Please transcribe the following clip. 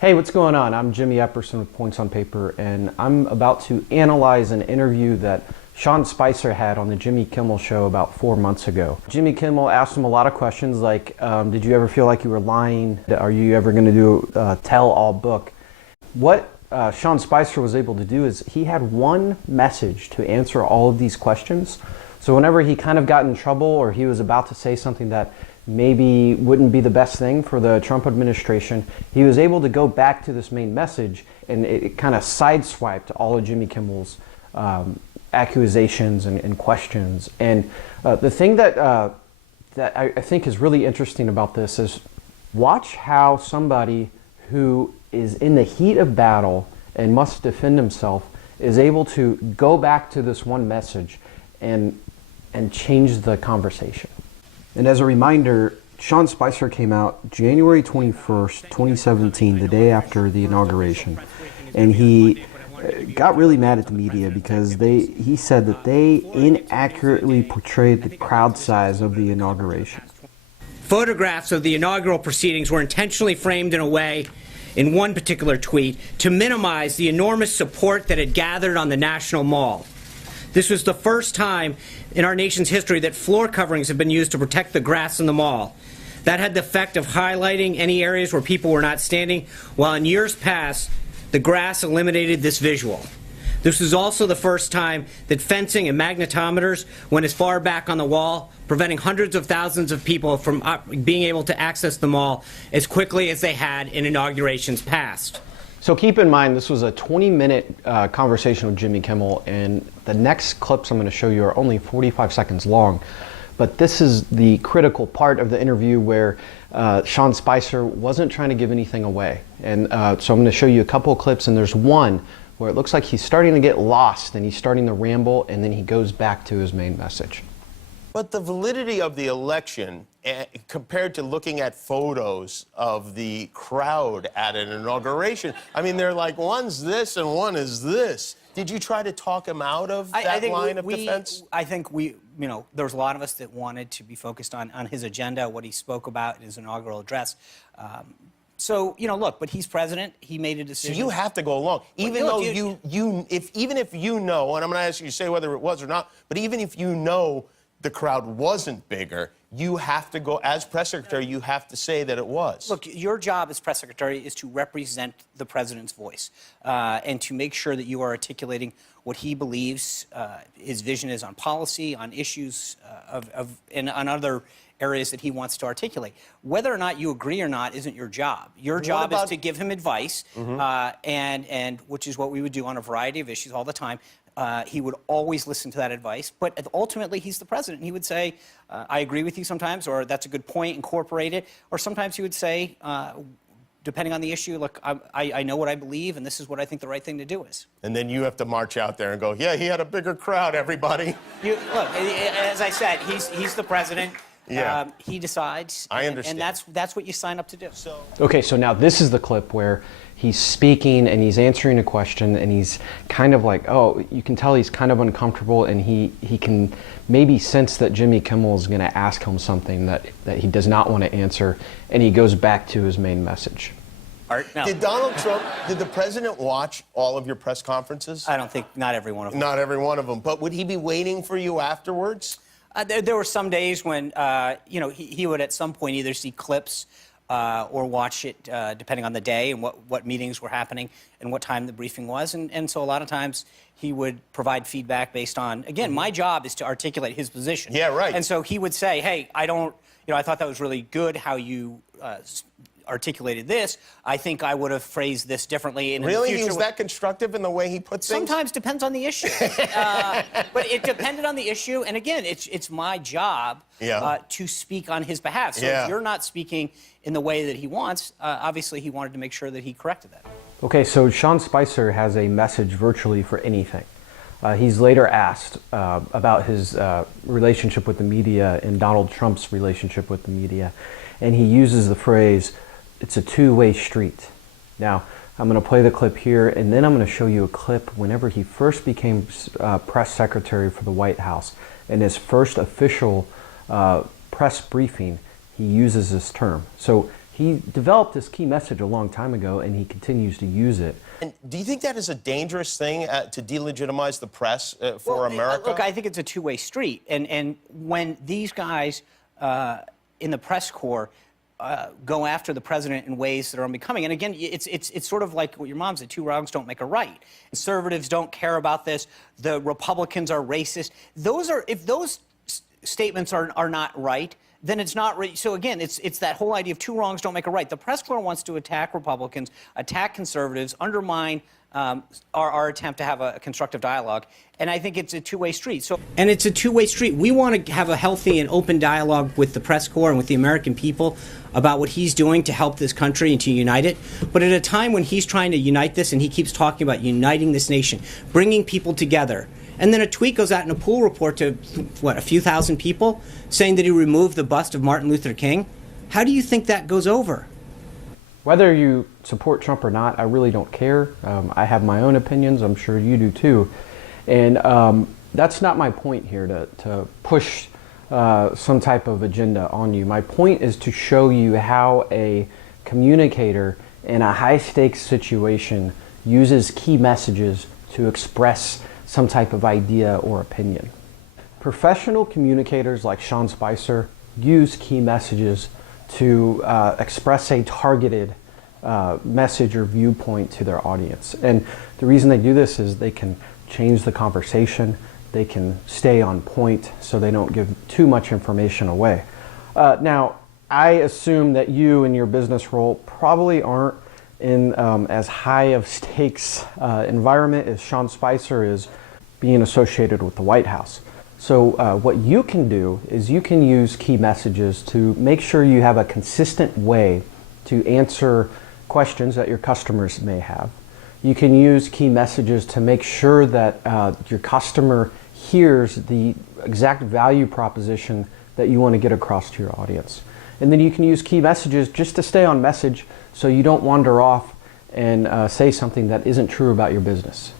Hey, what's going on? I'm Jimmy Epperson with Points on Paper, and I'm about to analyze an interview that Sean Spicer had on the Jimmy Kimmel show about 4 months ago. Jimmy Kimmel asked him a lot of questions like, did you ever feel like you were lying? Are you ever going to do a tell-all book? What Sean Spicer was able to do is he had one message to answer all of these questions. So whenever he kind of got in trouble or he was about to say something that maybe wouldn't be the best thing for the Trump administration, he was able to go back to this main message, and it kind of sideswiped all of Jimmy Kimmel's accusations and questions. And the thing that I think is really interesting about this is watch how somebody who is in the heat of battle and must defend himself is able to go back to this one message and change the conversation. And as a reminder, Sean Spicer came out January 21st, 2017, the day after the inauguration, and he got really mad at the media because he said that they inaccurately portrayed the crowd size of the inauguration. Photographs of the inaugural proceedings were intentionally framed in a way, in one particular tweet, to minimize the enormous support that had gathered on the National Mall. This was the first time in our nation's history that floor coverings have been used to protect the grass in the mall. That had the effect of highlighting any areas where people were not standing, while in years past, the grass eliminated this visual. This was also the first time that fencing and magnetometers went as far back on the wall, preventing hundreds of thousands of people from being able to access the mall as quickly as they had in inaugurations past. So keep in mind, this was a 20-minute conversation with Jimmy Kimmel, and the next clips I'm going to show you are only 45 seconds long. But this is the critical part of the interview where Sean Spicer wasn't trying to give anything away. And so I'm going to show you a couple of clips, and there's one where it looks like he's starting to get lost, and he's starting to ramble, and then he goes back to his main message. But the validity of the election, compared to looking at photos of the crowd at an inauguration, I mean, they're like, one's this and one is this. Did you try to talk him out of that line of defense? I think there's a lot of us that wanted to be focused on his agenda, what he spoke about in his inaugural address. So, look, but he's president. He made a decision. So you have to go along, even though even if you know, and I'm going to ask you to say whether it was or not, but even if you know the crowd wasn't bigger, you have to go, as press secretary, you have to say that it was. Look, your job as press secretary is to represent the president's voice and to make sure that you are articulating what he believes his vision is on policy, on issues and on other areas that he wants to articulate. Whether or not you agree or not isn't your job. Your job is to give him advice, and which is what we would do on a variety of issues all the time. He would always listen to that advice, but ultimately he's the president. And he would say, I agree with you sometimes, or that's a good point, incorporate it. Or sometimes he would say, depending on the issue, look, I know what I believe, and this is what I think the right thing to do is. And then you have to march out there and go, yeah, he had a bigger crowd, everybody. Look, as I said, he's the president. Yeah. He decides. I understand. And that's what you sign up to do. Okay, so now this is the clip where he's speaking and he's answering a question, and he's kind of like, oh, you can tell he's kind of uncomfortable, and he can maybe sense that Jimmy Kimmel is going to ask him something that he does not want to answer, and he goes back to his main message. No. Did the president watch all of your press conferences? I don't think, not every one of them. Not every one of them, but would he be waiting for you afterwards? There were some days when, he would at some point either see clips or watch it, depending on the day and what meetings were happening and what time the briefing was. And so a lot of times he would provide feedback based on, again, my job is to articulate his position. Yeah, right. And so he would say, hey, I thought that was really good how you articulated this. I think I would have phrased this differently. And really? In the future, he was that constructive in the way he put things? Sometimes depends on the issue. But it depended on the issue. And again, it's my job to speak on his behalf. So if you're not speaking in the way that he wants, obviously he wanted to make sure that he corrected that. Okay, so Sean Spicer has a message virtually for anything. He's later asked about his relationship with the media and Donald Trump's relationship with the media. And he uses the phrase, it's a two-way street. Now, I'm going to play the clip here, and then I'm going to show you a clip whenever he first became press secretary for the White House. In his first official press briefing, he uses this term. So He developed this key message a long time ago, and he continues to use it. And do you think that is a dangerous thing to delegitimize the press for America? Look, I think it's a two-way street. And when these guys in the press corps go after the president in ways that are unbecoming, and again, it's sort of like what your mom said, two wrongs don't make a right. Conservatives don't care about this. The Republicans are racist. If those statements are not right, then it's not right. So again, it's that whole idea of two wrongs don't make a right. The press corps wants to attack Republicans, attack conservatives, undermine our attempt to have a constructive dialogue. And I think it's a two-way street. And it's a two-way street. We want to have a healthy and open dialogue with the press corps and with the American people about what he's doing to help this country and to unite it. But at a time when he's trying to unite this, and he keeps talking about uniting this nation, bringing people together, and then a tweet goes out in a pool report to, a few thousand people, saying that he removed the bust of Martin Luther King. How do you think that goes over? Whether you support Trump or not, I really don't care. I have my own opinions. I'm sure you do too. And that's not my point here, to push some type of agenda on you. My point is to show you how a communicator in a high-stakes situation uses key messages to express some type of idea or opinion. Professional communicators like Sean Spicer use key messages to express a targeted message or viewpoint to their audience. And the reason they do this is they can change the conversation, they can stay on point so they don't give too much information away. Now, I assume that you in your business role probably aren't in as high of stakes environment as Sean Spicer is, being associated with the White House. So what you can do is you can use key messages to make sure you have a consistent way to answer questions that your customers may have. You can use key messages to make sure that your customer hears the exact value proposition that you want to get across to your audience. And then you can use key messages just to stay on message so you don't wander off and say something that isn't true about your business.